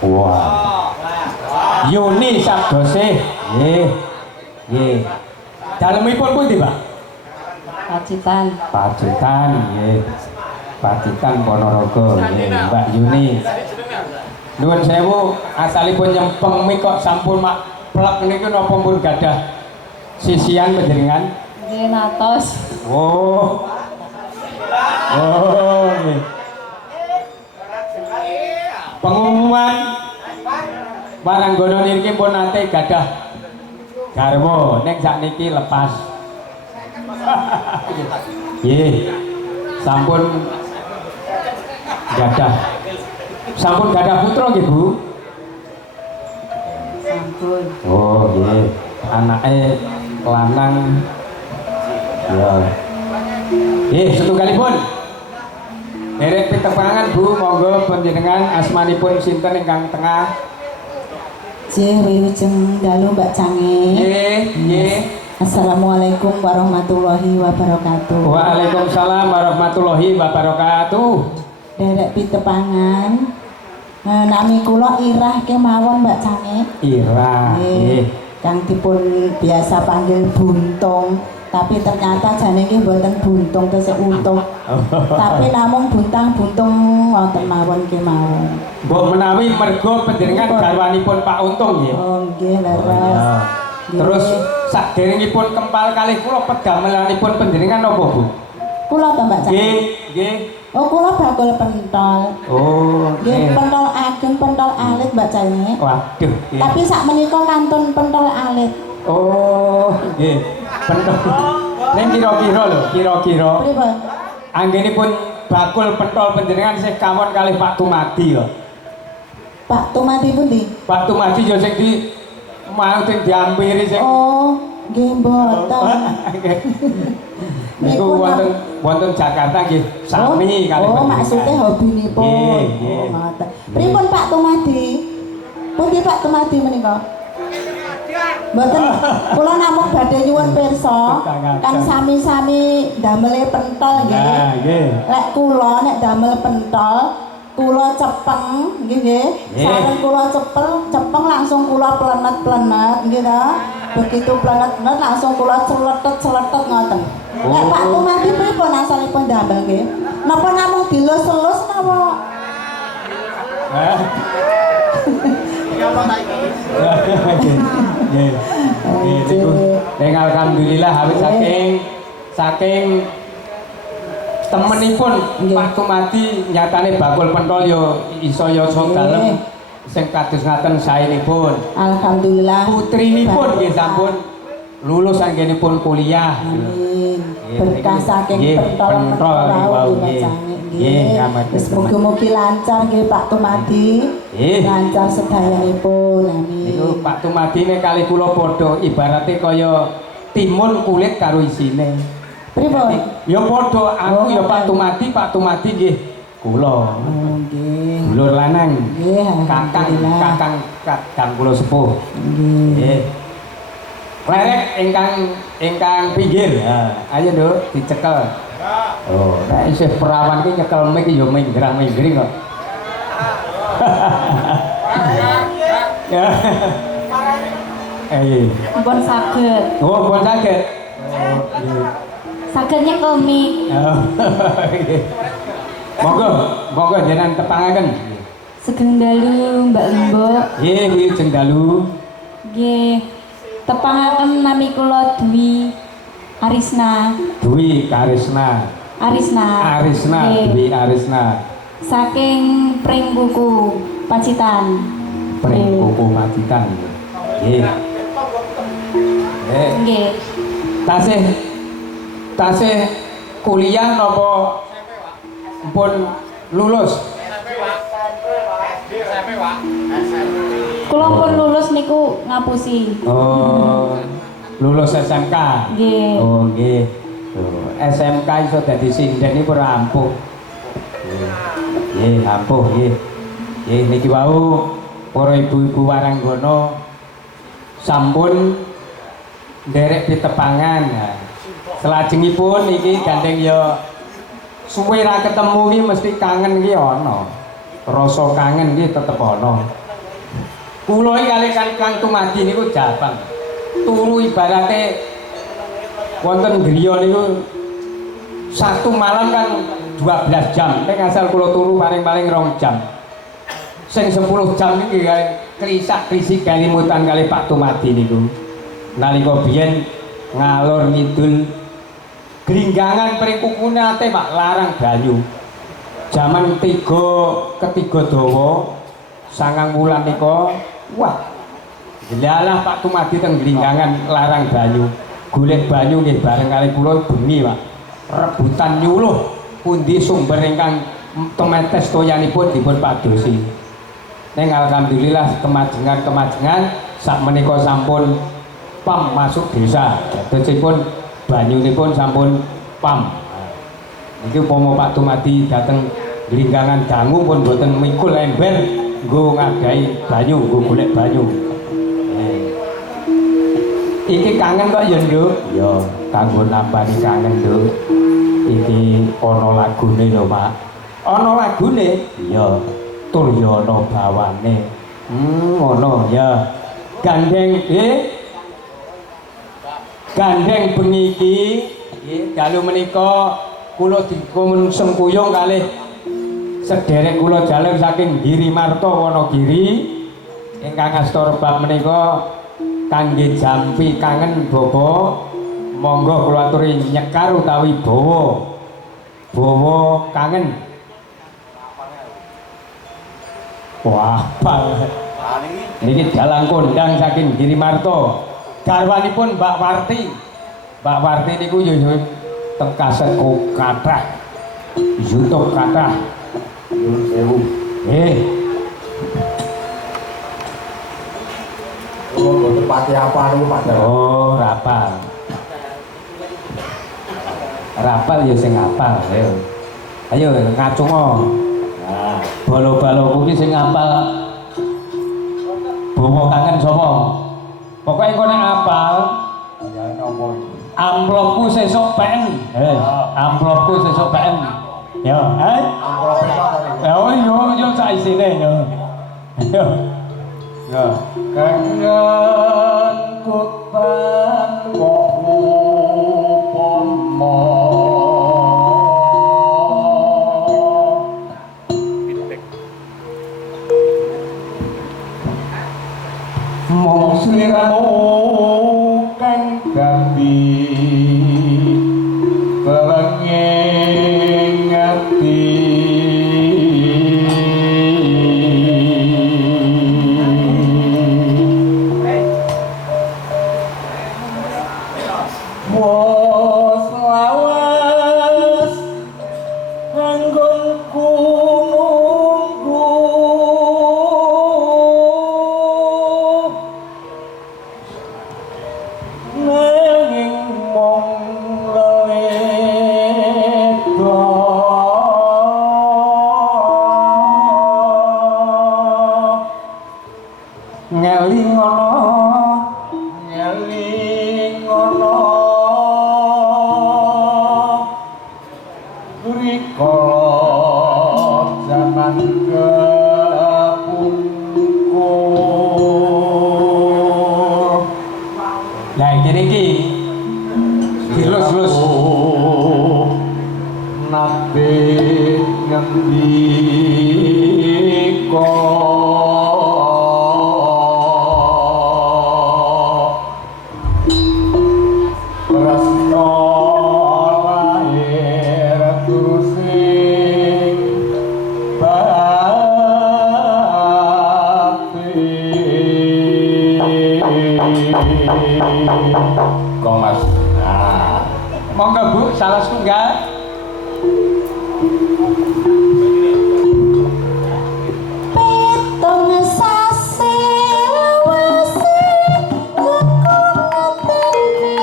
Wah. Yuni Sabdose. Nggih. Nggih. Dalemipun pundi, Pak? Pacitan. Pacitan, nggih. Pacitan Ponorogo, nggih, Mbak Yuni. Nuwun sewu, asalipun nyempeng mik kok sampun mak plek niku napa pun gadah sisian panjenengan? Nggih natos. Oh. Oh, nggih. Pengumuman Waranggono niki pun nate gadah garwa ning sakniki lepas. Nggih. Sampun gadah putra nggih, Bu? Sampun. Oh, nggih. Anake lanang. Ya. Nggih, setunggalipun. Derek pitepangan, Bu, monggo panjenengan asmanipun sinten ingkang tengah? Wilujeng dalu Mbak Cange. Nggih, nggih. Assalamualaikum warahmatullahi wabarakatuh. Waalaikumsalam warahmatullahi wabarakatuh. Derek pitepangan. Nami kula Irah kemawon Mbak Cange. Irah, nggih. Kang dipun biasa panggil Buntung, tapi ternyata jane nggih mboten buntung tesih utuh. Tapi namung buntang-buntung wonten mawon kemawon. Mbok menawi mergo panjenengan garwanipun Pak Untung nggih. Oh nggih leres. Terus saderengipun kempal kalih kula pedamelanipun panjenengan napa, Bu? Kula to Mbak Cange. Nggih, nggih. Oh kula bakul pentol. Oh, Nggih pentol ageng pentol alit Mbak Cange. Waduh, nggih. Tapi sak menika kantun pentol alit. Oh, nggih. Pentol. Ning kira-kira lho, kira-kira. Pripun? Anggenipun bakul pentol panjenengan sih kawon kalih Pak Tumadi lho. Pak Tumadi pundi? Pak Tumadi yo sing di mau sing diampiri sing. Oh, nggih mboten. Niku wonten Jakarta nggih sami kalih. Oh, maksudnya hobinipun. Nggih, nggih. Oh, ngoten. Pripun Pak Tumadi? Pundi Pak Tumadi menika? Mboten, kula namung badhe nyuwun pirsa, kan sami-sami damele pentol nggih. Nah, nggih. Lek kula nek damel pentol, kula cepeng nggih nggih. Sareng kula cepeng langsung kula plenet-plenet nggih ta. Begitu plenet-plenet langsung kula celetet-celetet ngoten. Lek Pak Tumadi pripun asalipun damel nggih? Napa namung dilus-elus napa? Nggih. Niku ning alhamdulillah awit saking temenipun Pak Tumadi nyatane bakul pentol yo iso yoso dalem sing kados ngaten saenipun. Alhamdulillah. Putrinipun nggih sampun lulus anggenipun kuliah. Amin. Berkah saking pentol nggih. Nggih, wis mugi-mugi lancar nggih Pak Tumadi. Lancar sedayanipun. Amin. Niku Pak Tumadi nek kalih kula padha ibarate kaya timun kulit karo isine. Pripun? Ya padha aku ya Pak Tumadi nggih kula. Oh nggih. Dulur lanang. Nggih, Kakang kula sepuh. Nggih. Klerek ingkang pinggir. Ayo, Nduk, dicekel. Oh, nek isih perawan ki nyekel mik ya minggrang-minggring kok. Ya. Ampun saged. Oh, pun saged. Oh, nggih. Saged nyekel mik. Monggo jenengan tepangaken. Sugeng dalu Mbak Mbok. Nggih, wilujeng dalu. Nggih. Tepangaken nami kula Dwi Arisna. Dwi Karisna. Arisna. Dwi Arisna. Saking Pring Kuku Pacitan. Pring Kuku Pacitan. Nggih. Nggih. Tasih kuliah napa pun lulus? Kula pun lulus niku ngapusi. Oh, lulus SMK. Nggih. Oh, nggih. SMK iso dadi sinden niku ora ampuh. Nggih, ampuh nggih. Nggih niki wau para ibu-ibu Waranggono sampun nderek ditepangan. Nah, selajengipun iki gandeng ya suwe ra ketemu iki mesti kangen iki ana. Rasa kangen iki tetep ana. Kula iki kalih Kang Tumadi niku Jabang. Turu ibarate wonten griya niku satu malam kan 12 jam. Nek asal kula turu paling-paling 2 jam. Sing 10 jam iki krisak-krisik kalimutan kali Pak Tumadi niku. Nalika biyen ngalor ngidul gringgangan pring kukune ate Pak larang banyu. Zaman ketiga dawa 9 wulan nika wah delalah Pak Tumadi teng gringgangan larang banyu. Golek banyu nggih bareng kali kula bengi Pak. Rebutan nyuluh pundi sumber ingkang temetes toyanipun dipun padosi. Ning alhamdulillah kemajengan sak menika sampun pam masuk desa. Dadosipun banyunipun sampun pam. Niki upama Pak Tumadi dateng Linggangan dangu pun boten mikul ember nggo ngadahi banyu, nggo golek banyu. Iki kangen kok ya, Nduk? Ya, kanggo nambani kangen, Nduk. Iki ana lagune lho, Pak. Ana lagune? Iya. Turyana bawane. Ngono ya. Gandeng gandeng bengi iki nggih dalu menika kula dipun sengkuyung kalih sederek kula jalur saking Girimarta Wonogiri ingkang asta rebab menika kangge jampi kangen bapa monggo kula aturi nyekar utawi bawa kangen. Wah, pal. Niki dalang kondang saking Girimarta. Garwanipun Mbak Warti. Mbak Warti niku yo teng kaset kathah. YouTube kathah. Nuwun sewu. Oh, boten pati apa niku Pak. Oh, rapal. Rapal ya sing apal, ayo. Ayo ngacungo. Nah, balo-balo kuwi sing apal. Bawa kangen sapa? Pokoke engko nek apal, Ya napa iki? amplopku sesuk PN. Amplopku sesuk PN. Ya, Amplop iki. oh yo sak isine yo. Yo. Ya. Kangen kutan kok upama mong sliramu kang gambi telenging ati wos lawas anggonku nunggu nanging mong leleta ngeling ana rikala zaman kepungkur. Lah kene iki dilus-lus nabe ngendika tresna lahir terusing batin. Kok Mas? Nah, monggo Bu salah setunggal. Pitung sasi wesi kekungeteni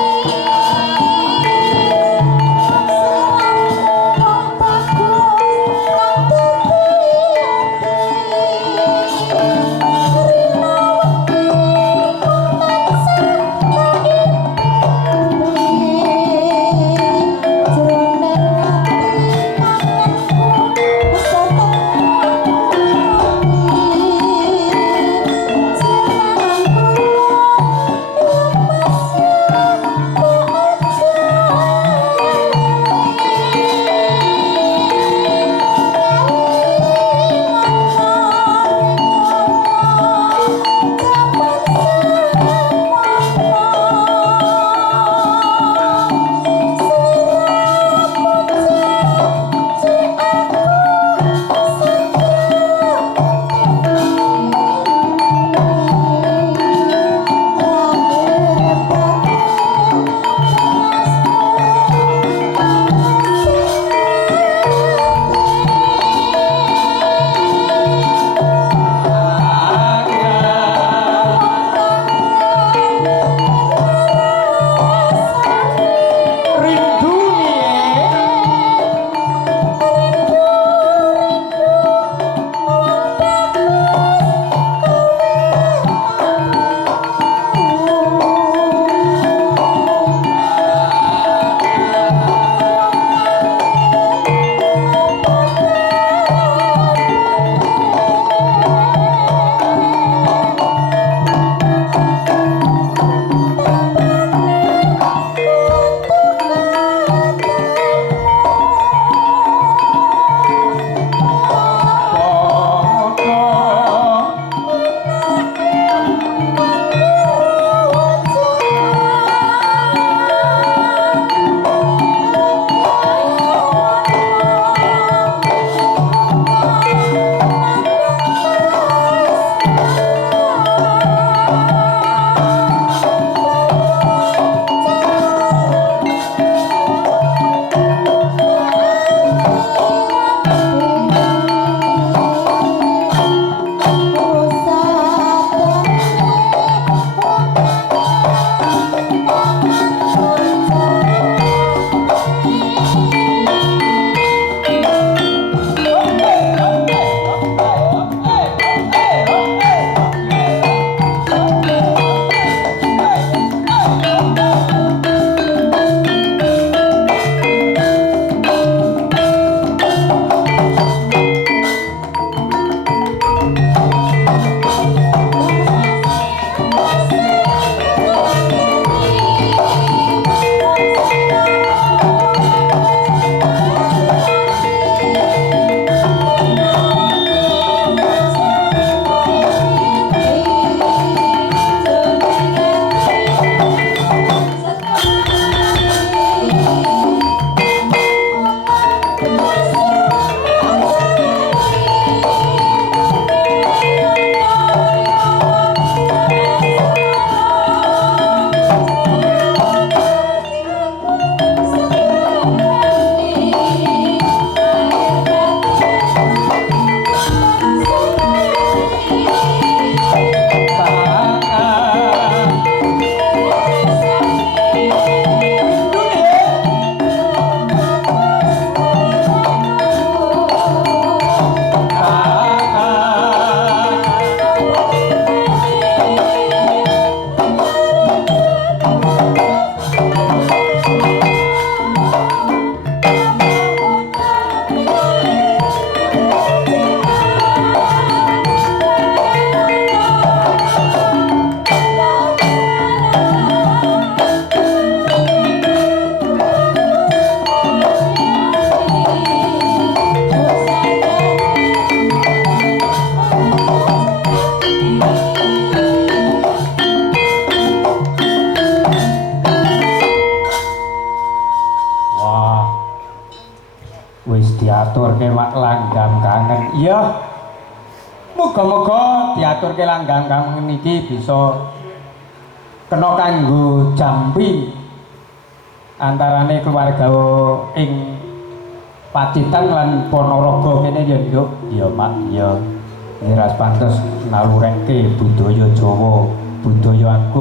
Selalu bagus Wah, wis diaturke mak langgang kangen. Iya. Muga-muga diaturke langgang kangen niki bisa kena kanggo jambi antarane keluarga ing Pacitan lan Ponorogo kene ya Nduk. Ya Mak, ya. Miras pantes nalureke budaya Jawa, budaya aku